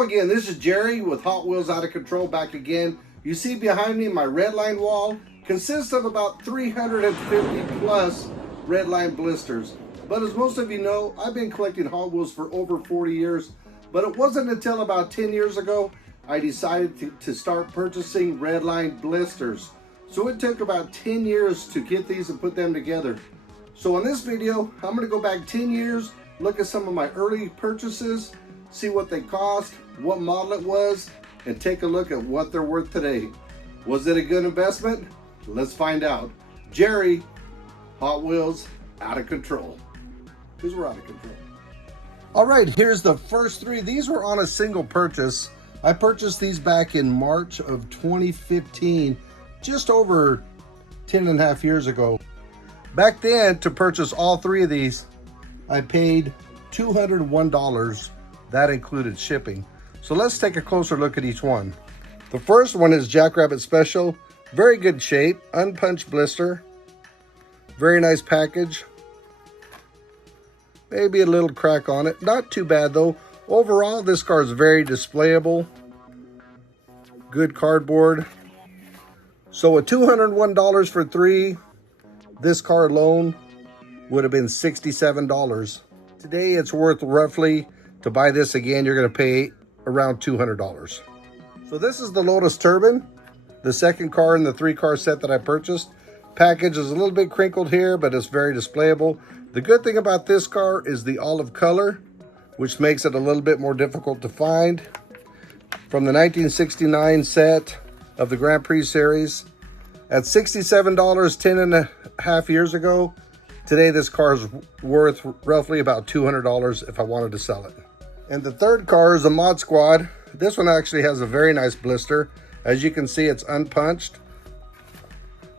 Hello again, this is Jerry with Hot Wheels Out of Control back again. You see behind me my Redline wall consists of about 350 plus Redline blisters. But as most of you know, I've been collecting Hot Wheels for over 40 years, but it wasn't until about 10 years ago I decided to start purchasing Redline blisters. So it took about 10 years to get these and put them together. So in this video, I'm going to go back 10 years, look at some of my early purchases, see what they cost, what model it was, and take a look at what they're worth today. Was it a good investment? Let's find out. Jerry, Hot Wheels, Out of Control. Because we're out of control. All right, here's the first three. These were on a single purchase. I purchased these back in March of 2015, just over 10 and a half years ago. Back then, to purchase all three of these, I paid $201. That included shipping. So let's take a closer look at each one. The first one is Jackrabbit Special. Very good shape, unpunched blister. Very nice package. Maybe a little crack on it. Not too bad though. Overall, this car is very displayable. Good cardboard. So at $201 for three, this car alone would have been $67. Today it's worth roughly, to buy this again, you're going to pay around $200. So this is the Lotus Turbine, the second car in the three-car set that I purchased. Package is a little bit crinkled here, but it's very displayable. The good thing about this car is the olive color, which makes it a little bit more difficult to find. From the 1969 set of the Grand Prix series, at $67 10 and a half years ago, today this car is worth roughly about $200 if I wanted to sell it. And the third car is a Mod Squad. This one actually has a very nice blister. As you can see, it's unpunched.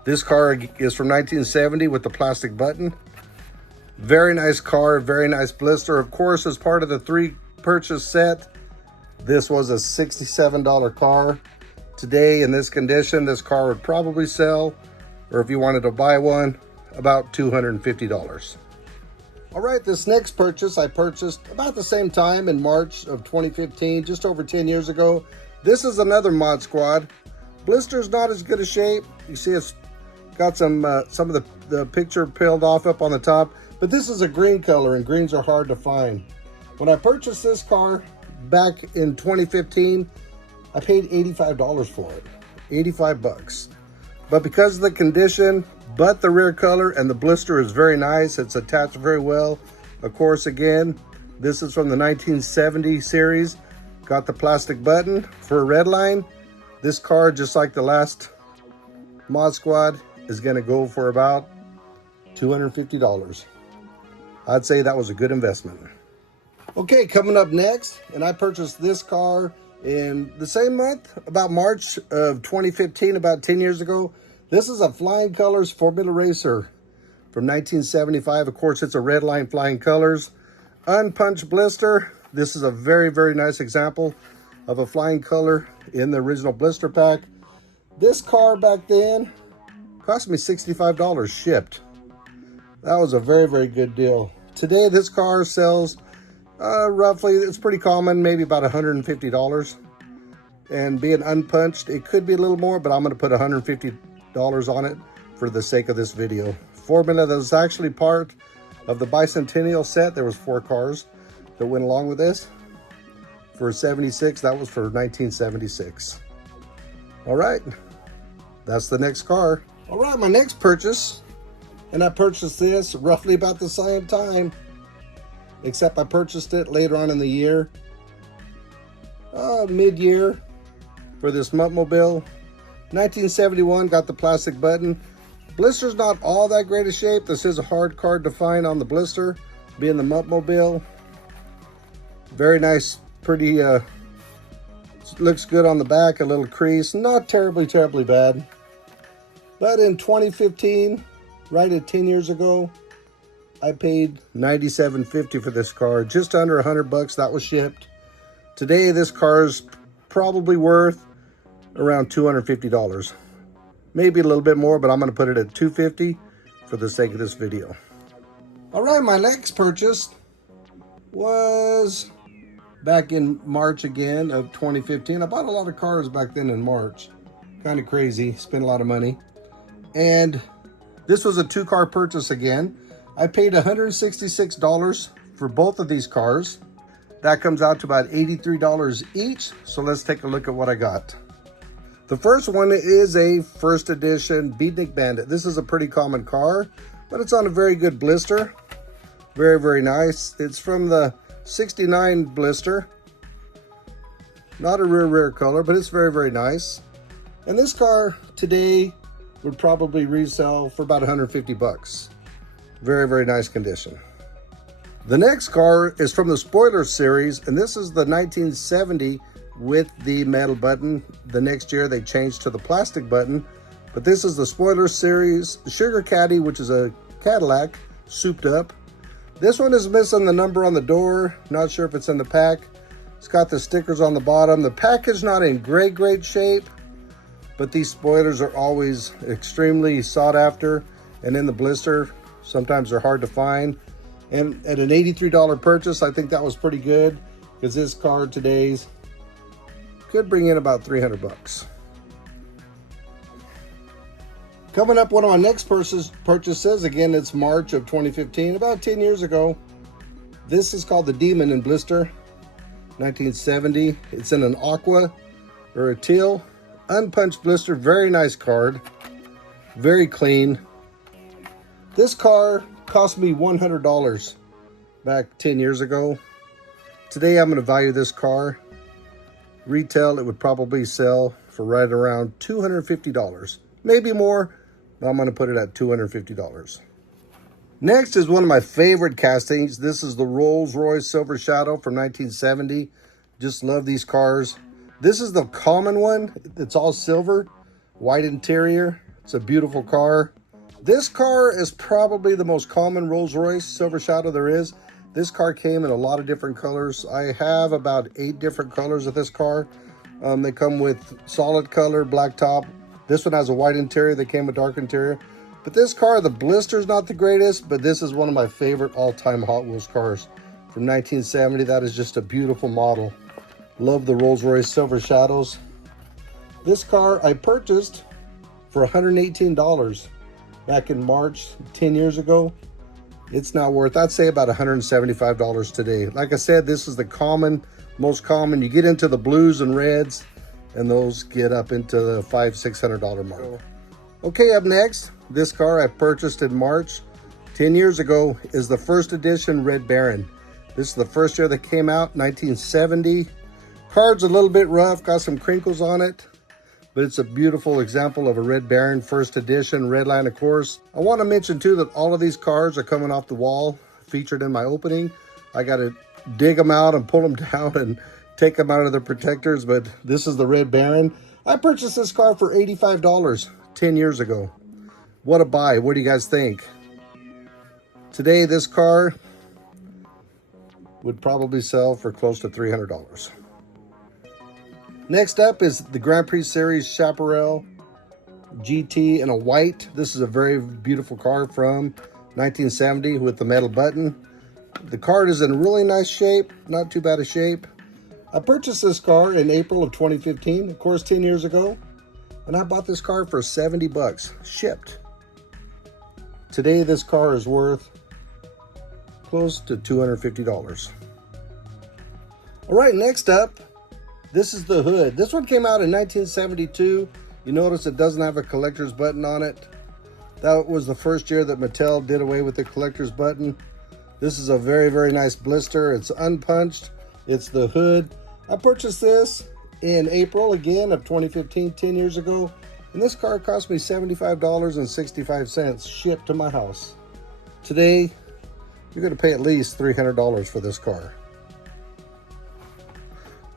This car is from 1970 with the plastic button. Very nice car, very nice blister. Of course, as part of the three purchase set, this was a $67 car. Today, in this condition, this car would probably sell, or if you wanted to buy one, about $250. All right, this next purchase I purchased about the same time in March of 2015, just over 10 years ago. This is another Mod Squad. Blister's not as good a shape. You see it's got some of the picture peeled off up on the top, but this is a green color and greens are hard to find. When I purchased this car back in 2015, I paid $85 for it, 85 bucks. But because of the condition, but the rear color and the blister is very nice. It's attached very well. Of course, again, this is from the 1970 series. Got the plastic button for a Redline. This car, just like the last Mod Squad, is gonna go for about $250. I'd say that was a good investment. Okay, coming up next, and I purchased this car in the same month, about March of 2015, about 10 years ago. This is a Flying Colors Formula Racer from 1975. Of course, it's a Redline Flying Colors. Unpunched blister. This is a very, very nice example of a Flying Color in the original blister pack. This car back then cost me $65 shipped. That was a very, very good deal. Today, this car sells roughly, it's pretty common, maybe about $150. And being unpunched, it could be a little more, but I'm going to put $150 on it for the sake of this video. Formula that was actually part of the bicentennial set. There was 4 cars that went along with this. For 76, that was for 1976. All right, that's the next car. All right, my next purchase, and I purchased this roughly about the same time, except I purchased it later on in the year, mid-year, for this Muttmobile. 1971, got the plastic button. Blister's not all that great a shape. This is a hard card to find on the blister, being the Muttmobile. Very nice, pretty, looks good on the back, a little crease. Not terribly, terribly bad. But in 2015, right at 10 years ago, I paid $97.50 for this car, just under 100 bucks. That was shipped. Today, this car is probably worth around $250. Maybe a little bit more, but I'm going to put it at $250 for the sake of this video. All right, my next purchase was back in March again of 2015. I bought a lot of cars back then in March. Kind of crazy, spent a lot of money. And this was a 2-car purchase again. I paid $166 for both of these cars. That comes out to about $83 each. So let's take a look at what I got. The first one is a first edition Beatnik Bandit. This is a pretty common car, but it's on a very good blister. Very, very nice. It's from the 69 blister. Not a rare color, but it's very, very nice. And this car today would probably resell for about 150 bucks. Very, very nice condition. The next car is from the Spoiler series, and this is the 1970 with the metal button. The next year they changed to the plastic button, but this is the Spoiler series Sugar Caddy, which is a Cadillac souped up. This one is missing the number on the door. Not sure if it's in the pack. It's got the stickers on the bottom. The pack is not in great shape, but these spoilers are always extremely sought after, and in the blister sometimes they're hard to find. And at an $83 purchase, I think that was pretty good, because this car today's could bring in about 300 bucks. Coming up, one of my next purchases, again, it's March of 2015, about 10 years ago. This is called the Demon in Blister, 1970. It's in an aqua or a teal, unpunched blister, very nice card, very clean. This car cost me $100 back 10 years ago. Today I'm going to value this car. Retail, it would probably sell for right around $250. Maybe more, but I'm going to put it at $250. Next is one of my favorite castings. This is the Rolls-Royce Silver Shadow from 1970. Just love these cars. This is the common one. It's all silver, white interior. It's a beautiful car. This car is probably the most common Rolls-Royce Silver Shadow there is. This car came in a lot of different colors. I have about 8 different colors of this car. They come with solid color, black top. This one has a white interior. They came with dark interior. But this car, the blister's not the greatest, but this is one of my favorite all-time Hot Wheels cars from 1970. That is just a beautiful model. Love the Rolls-Royce Silver Shadows. This car I purchased for $118 back in March 10 years ago. It's now worth, I'd say, about $175 today. Like I said, this is the most common. You get into the blues and reds, and those get up into the $500-600 mark. Okay, up next, this car I purchased in March 10 years ago is the first edition Red Baron. This is the first year that came out, 1970. Card's a little bit rough, got some crinkles on it, but it's a beautiful example of a Red Baron first edition, Redline, of course. I want to mention too that all of these cards are coming off the wall, featured in my opening. I got to dig them out and pull them down and take them out of their protectors, but this is the Red Baron. I purchased this car for $85 10 years ago. What a buy. What do you guys think? Today, this car would probably sell for close to $300. Next up is the Grand Prix Series Chaparral GT in a white. This is a very beautiful car from 1970 with the metal button. The card is in really nice shape, not too bad a shape. I purchased this car in April of 2015, of course 10 years ago, and I bought this car for 70 bucks, shipped. Today this car is worth close to $250. All right, next up, this is the hood. This one came out in 1972. You notice it doesn't have a collector's button on it. That was the first year that Mattel did away with the collector's button. This is a very, very nice blister. It's unpunched. It's the hood. I purchased this in April again of 2015, 10 years ago. And this car cost me $75.65 shipped to my house. Today, you're going to pay at least $300 for this car.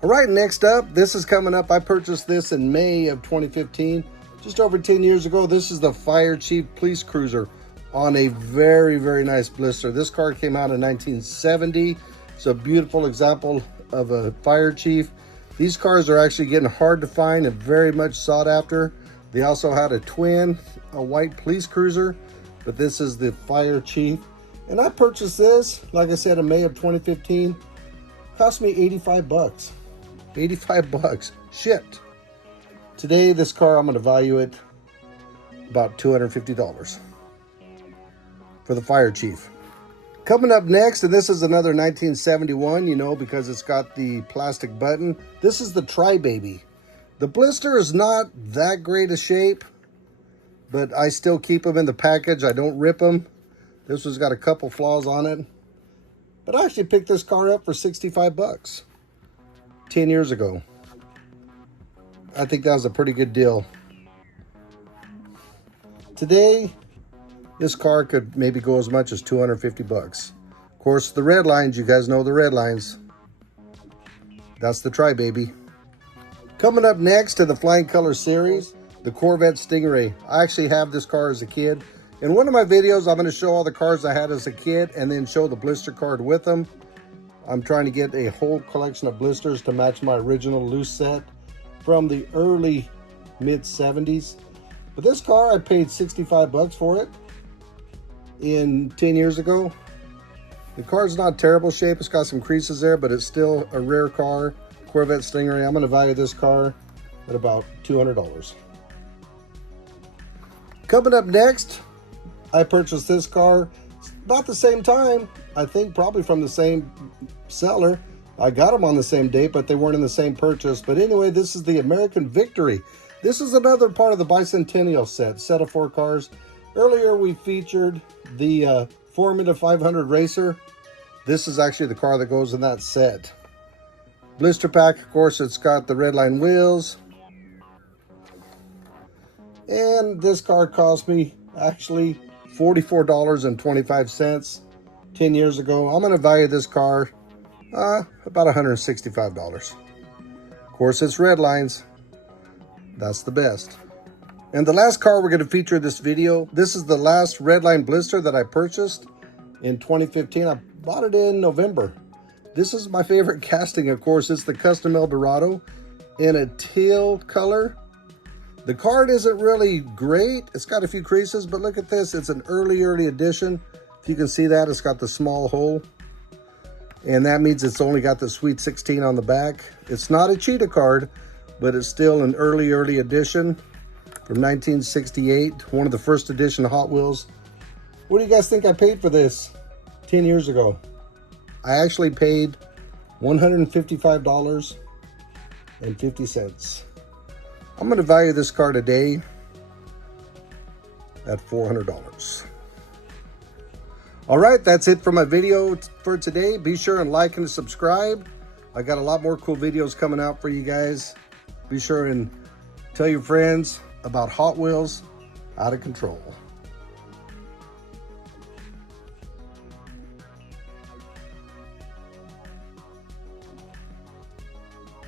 All right, next up, this is coming up. I purchased this in May of 2015, just over 10 years ago. This is the Fire Chief Police Cruiser on a very, very nice blister. This car came out in 1970. It's a beautiful example of a Fire Chief. These cars are actually getting hard to find and very much sought after. They also had a twin, a white police cruiser, but this is the Fire Chief. And I purchased this, like I said, in May of 2015 Cost me 85 bucks. 85 bucks. Shit. Today, this car, I'm going to value it about $250 for the fire chief. Coming up next, and this is another 1971, you know, because it's got the plastic button. This is the Tri-Baby. The Blister is not that great a shape, but I still keep them in the package. I don't rip them. This one's got a couple flaws on it. But I actually picked this car up for 65 bucks 10 years ago. I think that was a pretty good deal. Today, this car could maybe go as much as 250 bucks. Of course, the Redlines, you guys know the Redlines. That's the Tri-Baby. Coming up next to the Flying Color series, the Corvette Stingray. I actually have this car as a kid. In one of my videos, I'm going to show all the cars I had as a kid and then show the blister card with them. I'm trying to get a whole collection of blisters to match my original loose set from the early mid-70s. But this car, I paid 65 bucks for it. 10 years ago. The car's not terrible shape. It's got some creases there, but it's still a rare car. Corvette Stingray. I'm going to value this car at about $200. Coming up next, I purchased this car about the same time. I think probably from the same seller. I got them on the same date, but they weren't in the same purchase. But anyway, this is the American Victory. This is another part of the Bicentennial set of 4 cars. Earlier, we featured the Formula 500 Racer. This is actually the car that goes in that set. Blister pack, of course, it's got the Redline wheels. And this car cost me actually $44.25 10 years ago. I'm going to value this car about $165. Of course, it's Redlines. That's the best. And the last car we're going to feature in this video, this is the last Redline blister that I purchased in 2015. I bought it in November. This is my favorite casting, of course. It's the Custom Eldorado in a teal color. The card isn't really great. It's got a few creases, but look at this. It's an early edition. If you can see that, it's got the small hole. And that means it's only got the Sweet 16 on the back. It's not a cheetah card, but it's still an early edition. From 1968, one of the first edition Hot Wheels. What do you guys think I paid for this 10 years ago? I actually paid $155.50. I'm going to value this car today at $400. All right, that's it for my video for today. Be sure and like and subscribe. I got a lot more cool videos coming out for you guys. Be sure and tell your friends about Hot Wheels out of control.